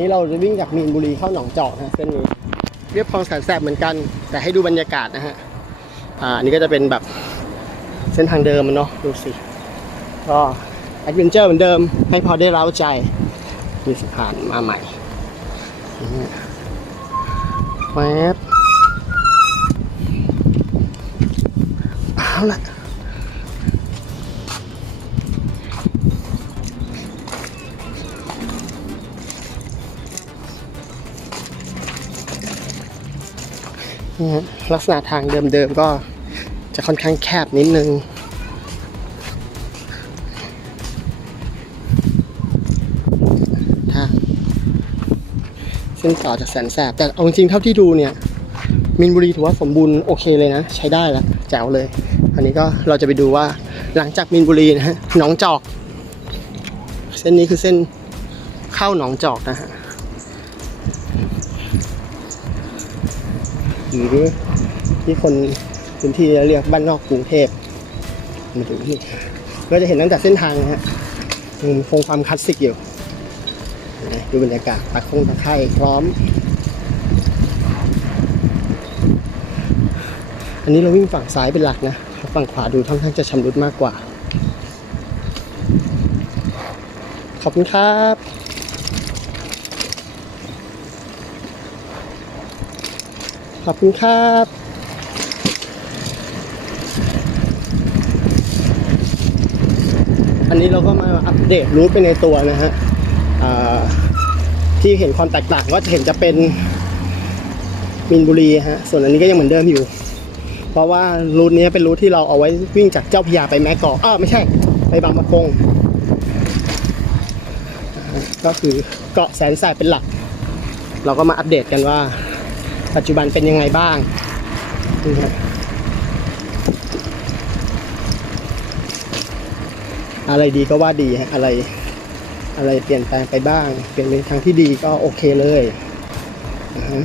นี่เราจะวิ่งจากมีนบุรีเข้าหนองจอกนะเส้นนี้ เรียบคลองแสนแสบเหมือนกัน แต่ให้ดูบรรยากาศนะฮะ อ่านนี้ก็จะเป็นแบบเส้นทางเดิมอะเนาะ ดูสิ ก็แอดเวนเจอร์เหมือนเดิม ให้พอได้เร้าใจ มีสะพานมาใหม่นี่แวบเอาละ นี่ลักษณะทางเดิมๆก็จะค่อนข้างแคบนิดนึงทางเส้นต่อจากแสนแสบแต่เอาจริงๆเท่าที่ดูเนี่ยมินบุรีถือว่าสมบูรณ์โอเคเลยนะ ใช้ได้แล้วแจ๋วเลย อันนี้ก็เราจะไปดูว่าหลังจากมินบุรีนะฮะหนองจอก เส้นนี้คือเส้นเข้าหนองจอกนะฮะ หรือที่คนพื้นที่เรียกบ้านนอกกรุงเทพมาถึงที่ก็จะเห็นตั้งแต่เส้นทางนะฮะยังคงความคลาสสิกอยู่ดูบรรยากาศตะคงตะไคร่พร้อม อันนี้เราวิ่งฝั่งซ้ายเป็นหลักนะ ฝั่งขวาดูค่อนข้างจะชำรุดมากกว่า ขอบคุณครับ ขอบคุณครับอันนี้เราก็มาอัปเดตรูทไปในตัวนะฮะที่เห็นความแตกต่างก็จะเห็นจะเป็นมินบุรีฮะ ส่วนอันนี้ก็ยังเหมือนเดิมอยู่ เพราะว่ารูทนี้เป็นรูทที่เราเอาไว้วิ่งจากเจ้าพยาไปแม่กอกอ้าไม่ใช่ ไปบางปะกง ก็คือเกาะแสนแสบเป็นหลัก เราก็มาอัปเดตกันว่า ปัจจุบันเป็นยังไงบ้างนี่ฮะอะไรดีก็ว่าดีฮะอะไร อะไรเปลี่ยนแปลงไปบ้าง เปลี่ยนไปทางที่ดีก็โอเคเลยนะฮะ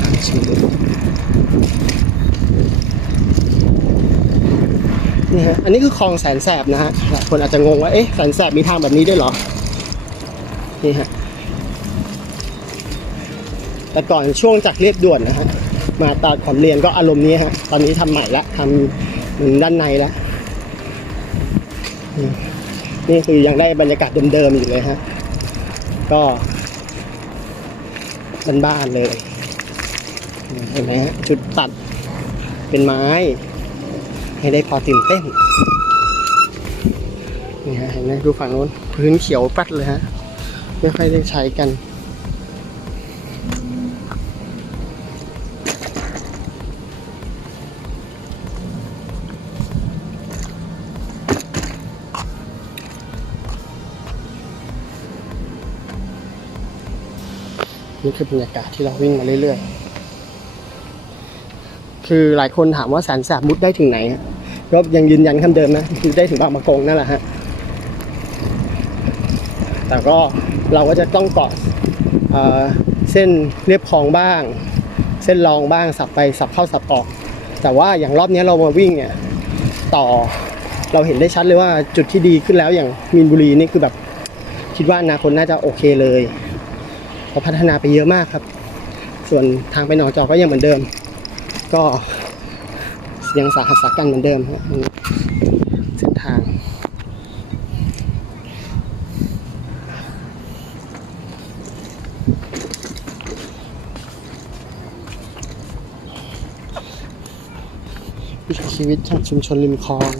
ทางชิมนี่ฮะ อันนี้คือคลองแสนแสบนะฮะหลายคนอาจจะงงว่า เอ๊ะ แสนแสบมีทางแบบนี้ด้วยเหรอ นี่ฮะ แต่ก่อนช่วงจากเรียบด่วนนะฮะ มาตอนขอนเรียนก็อารมณ์นี้ฮะ ตอนนี้ทำใหม่ละทำด้านในละนี่คือยังได้บรรยากาศเดิมๆอยู่เลยฮะ ก็บ้านๆเลย เห็นไหมฮะ จุดตัดเป็นไม้ ให้ได้พอตื่นเต้นนี่ฮะเห็นไหมดูฝั่งโน้นพื้นเขียวปัดเลยฮะ ไม่ค่อยได้ใช้กันนี่คือบรรยากาศที่เราวิ่งมาเรื่อยๆ คือหลายคนถามว่าแสนแสบมุดได้ถึงไหนฮะก็ยังยืนยันคำเดิมนะคือได้ถึงบางมะกงนั่นแหละฮะแต่ก็เราก็จะต้องเกาะเเส้นเรียบคลองบ้าง เส้นรองบ้างสับไปสับเข้าสับออก แต่ว่าอย่างรอบนี้เรามาวิ่งเนี่ยต่อเราเห็นได้ชัดเลยว่าจุดที่ดีขึ้นแล้วอย่างมีนบุรีนี่คือแบบคิดว่านาคตน่าจะโอเคเลยเพราะพัฒนาไปเยอะมากครับ ส่วนทางไปหนองจอกก็ยังเหมือนเดิม ก็ยังสาหัสสากันเหมือนเดิมฮะเส้นทาง วิถีชีวิตทางชุมชนริมคลอง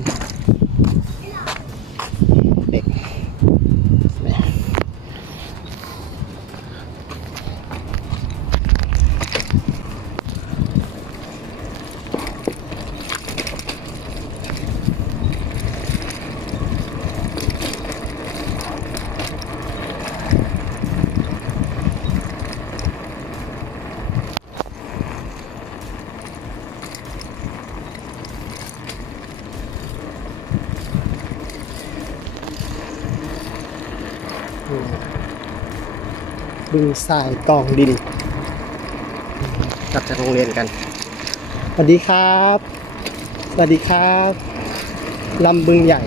บึงทรายกองดิน กลับจากโรงเรียนกัน สวัสดีครับ สวัสดีครับลำบึงใหญ่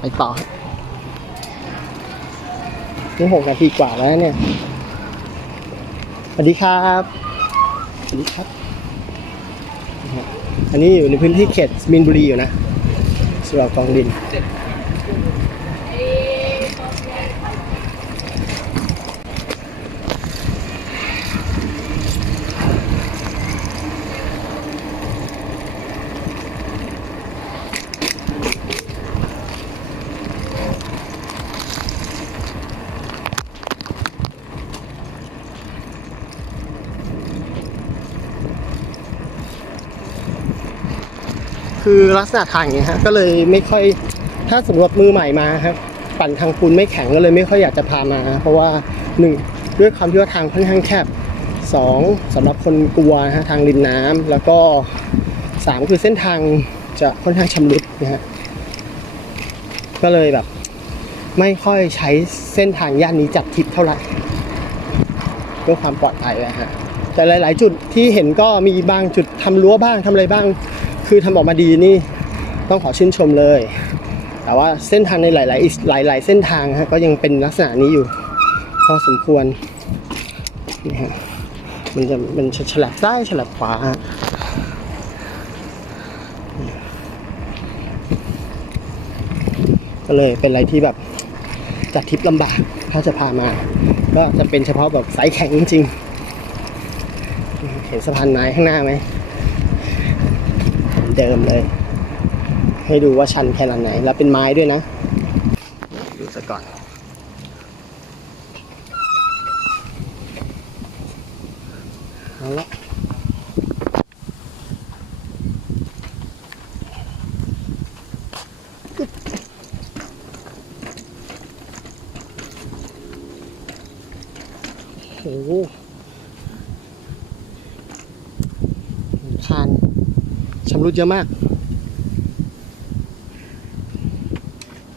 ไป ต่อนี่หกนาทีกว่าแล้วเนี่ย สวัสดีครับ สวัสดีครับ อันนี้อยู่ในพื้นที่เขตมินบุรีอยู่นะสุเหร่ากองดิน คือลักษณะทางอย่างนี้ฮะก็เลยไม่ค่อยถ้าสมมติมือใหม่มาครับปั่นทางปูนไม่แข็งก็เลยไม่ค่อยอยากจะพามา เพราะว่าหนึ่งด้วยความที่ว่าทางค่อนข้างแคบสองสำหรับคนกลัวฮะทางริมน้ำแล้วก็สามคือเส้นทางจะค่อนข้างชำรุดนะฮะก็เลยแบบ ไม่ค่อยใช้เส้นทางย่านนี้จัดทริปเท่าไหร่เพื่อความปลอดภัยนะฮะแต่หลาย ๆ จุดที่เห็นก็มีบางจุดทำรั้วบ้างทำอะไรบ้าง คือทำออกมาดีนี่ต้องขอชื่นชมเลย แต่ว่าเส้นทางในหลาย ๆ อีกหลาย ๆ เส้นทางฮะก็ยังเป็นลักษณะนี้อยู่พอสมควรนี่ฮะมันจะมันฉลับซ้ายฉลับขวาก็เลยเป็นอะไรที่แบบจัดทริปลำบากถ้าจะพามา ก็จะเป็นเฉพาะแบบสายแข็งจริงๆเห็นสะพานไม้ข้างหน้าไหม เดิมเลย ให้ดูว่าชันแค่ไหน แล้วเป็นไม้ด้วยนะ ดูซะก่อน เอาละโอ้โหคาน ชำรุดเยอะมาก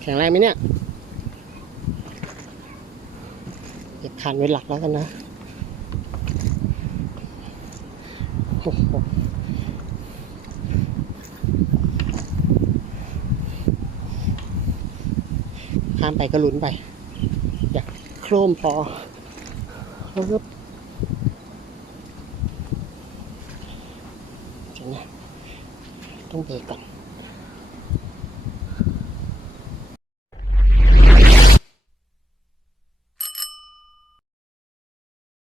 แข็งแรงไหมเนี่ยเก็บคันไว้หลักแล้วกันนะโอ้โหข้ามไปก็ลุ้นไป อยากโครมพอปึ๊บเดี๋ยวนะ องเบรกก่อน